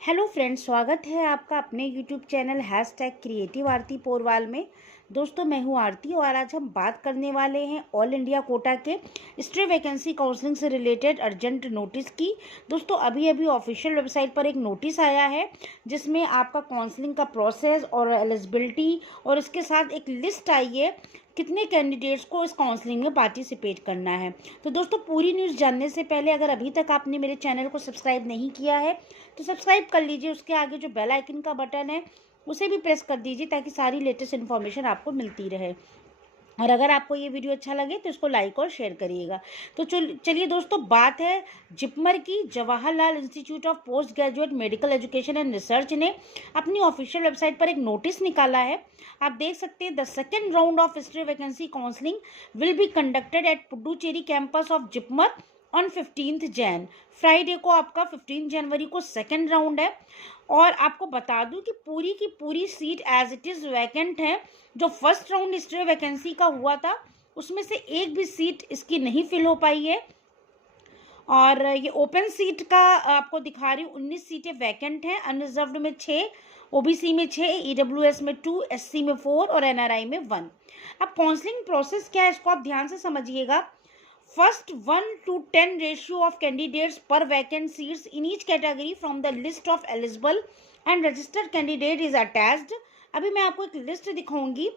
Hello friends, स्वागत है आपका अपने यूट्यूब चैनल #क्रिएटिव आरती पोरवाल में। दोस्तों, मैं हूं आरती और आज हम बात करने वाले हैं ऑल इंडिया कोटा के स्ट्रे वैकेंसी काउंसलिंग से रिलेटेड अर्जेंट नोटिस की। दोस्तों, अभी अभी ऑफिशियल वेबसाइट पर एक नोटिस आया है जिसमें आपका काउंसलिंग का प्रोसेस और एलिजिबिलिटी और इसके साथ एक लिस्ट आई है कितने कैंडिडेट्स को इस काउंसलिंग में पार्टिसिपेट करना है। तो दोस्तों, पूरी न्यूज़ जानने से पहले अगर अभी तक आपने मेरे चैनल को सब्सक्राइब नहीं किया है तो सब्सक्राइब कर लीजिए। उसके आगे जो बेल आइकन का बटन है उसे भी प्रेस कर दीजिए ताकि सारी लेटेस्ट इन्फॉर्मेशन आपको मिलती रहे। और अगर आपको ये वीडियो अच्छा लगे तो इसको लाइक और शेयर करिएगा। तो चलिए दोस्तों, बात है जिपमर की। Jawaharlal institute of post graduate medical education and research ने अपनी ऑफिशियल वेबसाइट पर एक नोटिस निकाला है। आप देख सकते हैं, the second round of stray vacancy counselling will be conducted at Puducherry campus of JIPMER on 15 Jain. Friday को आपका 15 जनवरी को सेकेंड राउंड है। और आपको बता दूं कि पूरी की पूरी seat as it is vacant है। जो फर्स्ट राउंड स्ट्रे वैकेंसी का हुआ था उसमें से एक भी सीट इसकी नहीं फिल हो पाई है। और ये ओपन सीट का आपको दिखा रही हूँ, 19 सीटें वैकेंट हैं। अनरिजर्व्ड में 6, ओबीसी में 6, ईडब्ल्यूएस में 2, एससी में 4 और एनआरआई में 1। अब काउंसलिंग प्रोसेस क्या है इसको आप ध्यान से समझिएगा। First 1:10 ratio of candidates per vacant seats in each category from the list of eligible and registered candidate is attached। अभी मैं आपको एक लिस्ट दिखाऊंगी।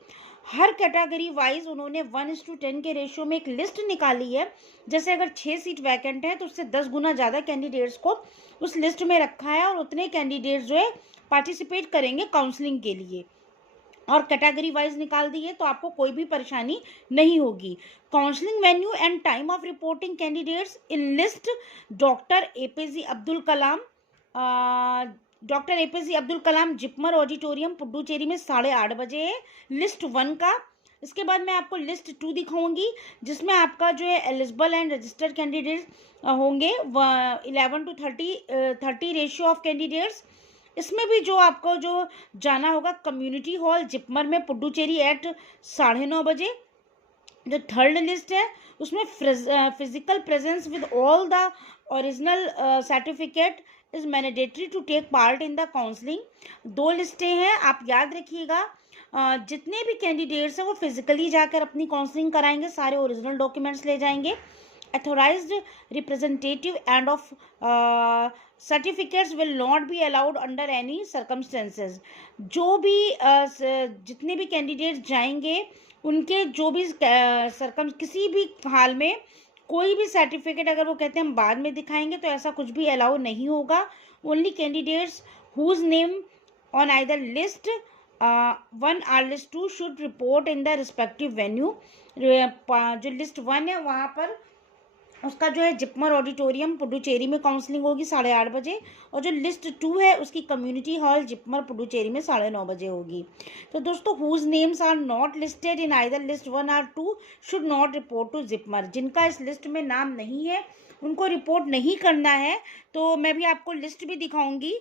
हर कैटेगरी वाइज उन्होंने 1:10 के रेशियो में एक लिस्ट निकाली है। जैसे अगर 6 सीट वैकेंट है तो उससे 10 गुना ज़्यादा कैंडिडेट्स को उस लिस्ट में रखा है और उतने कैंडिडेट्स जो है पार्टिसिपेट करेंगे काउंसलिंग के लिए। और कैटेगरी वाइज निकाल दी है तो आपको कोई भी परेशानी नहीं होगी। Counselling venue and time of reporting candidates in list doctor APJ Abdul Kalam JIPMER auditorium Puducherry में 8:30 बजे है लिस्ट 1 का। इसके बाद मैं आपको लिस्ट 2 दिखाऊंगी जिसमें आपका जो है एलिजिबल एंड रजिस्टर्ड कैंडिडेट्स होंगे 11 to 30 रेशियो ऑफ कैंडिडेट्स। इसमें भी जो आपको जो जाना होगा कम्युनिटी हॉल जिपमर में पुडुचेरी एट 9:30 बजे। जो थर्ड लिस्ट है उसमें physical presence with all the original certificate is mandatory to take part in the counselling. 2 लिस्टें हैं, आप याद रखिएगा। जितने भी कैंडिडेट्स हैं वो फिजिकली जाकर अपनी काउंसलिंग कराएंगे, सारे ओरिजिनल डॉक्यूमेंट्स ले जाएंगे। Authorized representative and of certificates will not be allowed under any circumstances। जो भी जितने भी कैंडिडेट जाएंगे उनके जो भी किसी भी हाल में कोई भी सर्टिफिकेट अगर वो कहते हैं हम बाद में दिखाएंगे तो ऐसा कुछ भी अलाउ नहीं होगा। Only candidates whose name on either list 1 और list 2 should report in the respective venue. जो लिस्ट 1 है वहाँ पर उसका जो है जिपमर ऑडिटोरियम पुडुचेरी में काउंसलिंग होगी 8:30 बजे। और जो लिस्ट 2 है उसकी कम्युनिटी हॉल जिपमर पुडुचेरी में 9:30 बजे होगी। तो दोस्तों, whose names are not listed in either list 1 और 2 should not report to JIPMER. जिनका इस लिस्ट में नाम नहीं है उनको रिपोर्ट नहीं करना है। तो मैं भी आपको लिस्ट भी दिखाऊंगी,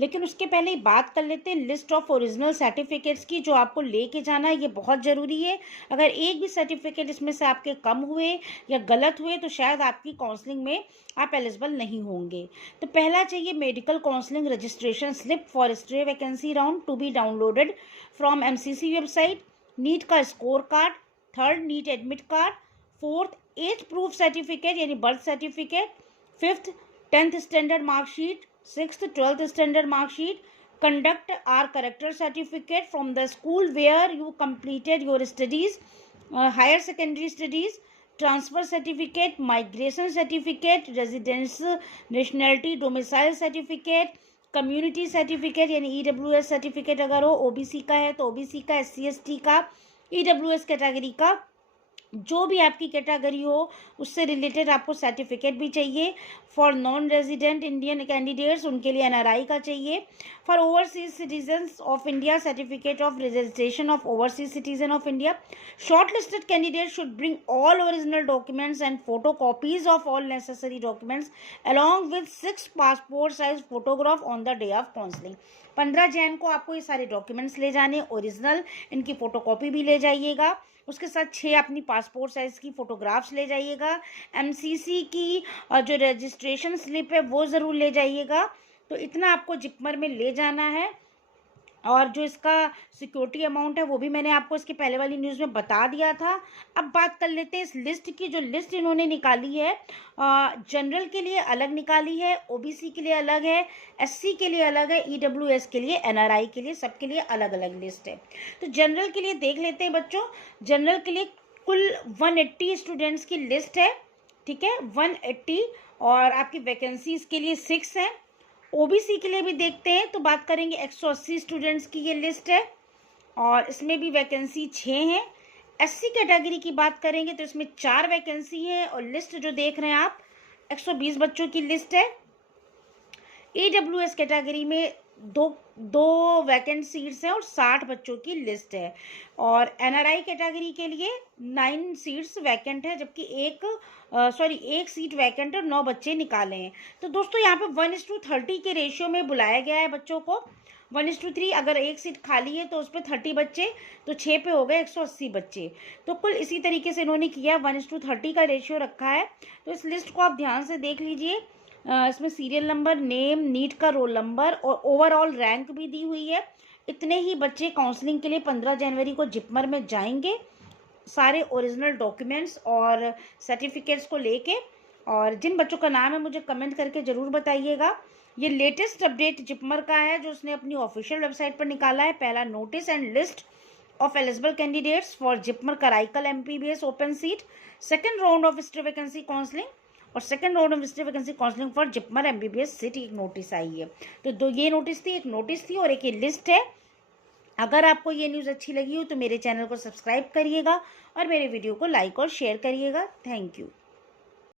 लेकिन उसके पहले ही बात कर लेते हैं लिस्ट ऑफ ओरिजिनल सर्टिफिकेट्स की जो आपको लेके जाना है। ये बहुत ज़रूरी है। अगर एक भी सर्टिफिकेट इसमें से आपके कम हुए या गलत हुए तो शायद आपकी काउंसलिंग में आप एलिजिबल नहीं होंगे। तो पहला चाहिए medical counselling registration slip for stray vacancy round to be downloaded from MCC website. NEET का score card, third NEET admit card, fourth 8th proof certificate यानी birth certificate, 5th 10th standard marksheet, 6th 12th standard mark sheet, conduct or character certificate from the school where you completed your studies, higher secondary studies, transfer certificate, migration certificate, residence nationality domicile certificate, community certificate यानी EWS certificate अगर हो, OBC का है तो OBC का, SC ST का, EWS category का, जो भी आपकी कैटेगरी हो उससे रिलेटेड आपको सर्टिफिकेट भी चाहिए। For non resident Indian candidates उनके लिए एनआरआई का चाहिए। For overseas citizens of India certificate of registration of overseas citizen of India. Short listed candidate should bring all original documents and photo copies of all necessary documents along with 6 passport size photograph on the day of counselling. 15 Jain को आपको ये सारे documents ले जाने, original, इनकी photocopy भी ले जाइएगा। उसके साथ 6 अपनी पासपोर्ट साइज़ की फ़ोटोग्राफ्स ले जाइएगा। एमसीसी की जो रजिस्ट्रेशन स्लिप है वो ज़रूर ले जाइएगा। तो इतना आपको जिपमर में ले जाना है। और जो इसका सिक्योरिटी अमाउंट है वो भी मैंने आपको इसके पहले वाली न्यूज़ में बता दिया था। अब बात कर लेते हैं इस लिस्ट की। जो लिस्ट इन्होंने निकाली है, जनरल के लिए अलग निकाली है, ओबीसी के लिए अलग है, एससी के लिए अलग है, ईडब्ल्यूएस के लिए, एनआरआई के लिए, सबके लिए अलग अलग लिस्ट है। तो जनरल के लिए देख लेते हैं बच्चों। जनरल के लिए कुल 180 स्टूडेंट्स की लिस्ट है, ठीक है, 180। और आपकी वैकेंसीज के लिए 6 हैं। ओबीसी के लिए भी देखते हैं तो बात करेंगे, 180 स्टूडेंट्स की ये लिस्ट है और इसमें भी वैकेंसी 6 हैं। एससी कैटेगरी की बात करेंगे तो इसमें 4 वैकेंसी है और लिस्ट जो देख रहे हैं आप 120 बच्चों की लिस्ट है। ईडब्ल्यूएस कैटेगरी में दो वैकेंट सीट्स हैं और 60 बच्चों की लिस्ट है। और एनआरआई कैटेगरी के लिए 9 सीट्स वैकेंट है, जबकि एक सीट वैकेंट और 9 बच्चे निकाले हैं। तो दोस्तों यहाँ पे 1:30 के रेशियो में बुलाया गया है बच्चों को। 1:3, अगर एक सीट खाली है तो उस पर 30 बच्चे, तो 6 पे हो गए 180 बच्चे। तो कुल इसी तरीके से इन्होंने किया, 1:30 का रेशियो रखा है। तो इस लिस्ट को आप ध्यान से देख लीजिए। इसमें सीरियल नंबर, नेम, नीट का रोल नंबर और ओवरऑल रैंक भी दी हुई है। इतने ही बच्चे काउंसलिंग के लिए 15 जनवरी को जिपमर में जाएंगे, सारे ओरिजिनल डॉक्यूमेंट्स और सर्टिफिकेट्स को लेके। और जिन बच्चों का नाम है मुझे कमेंट करके ज़रूर बताइएगा। ये लेटेस्ट अपडेट जिपमर का है जो उसने अपनी ऑफिशियल वेबसाइट पर निकाला है। पहला notice and list of eligible candidates for JIPMER Karaikal MBBS open seat, second round of stay vacancy counselling और सेकंड राउंड में stay vacancy counselling for JIPMER MBBS seat, एक नोटिस आई है। तो दो ये नोटिस थी, एक नोटिस थी और एक ये लिस्ट है। अगर आपको ये न्यूज़ अच्छी लगी हो तो मेरे चैनल को सब्सक्राइब करिएगा और मेरे वीडियो को लाइक और शेयर करिएगा। Thank you.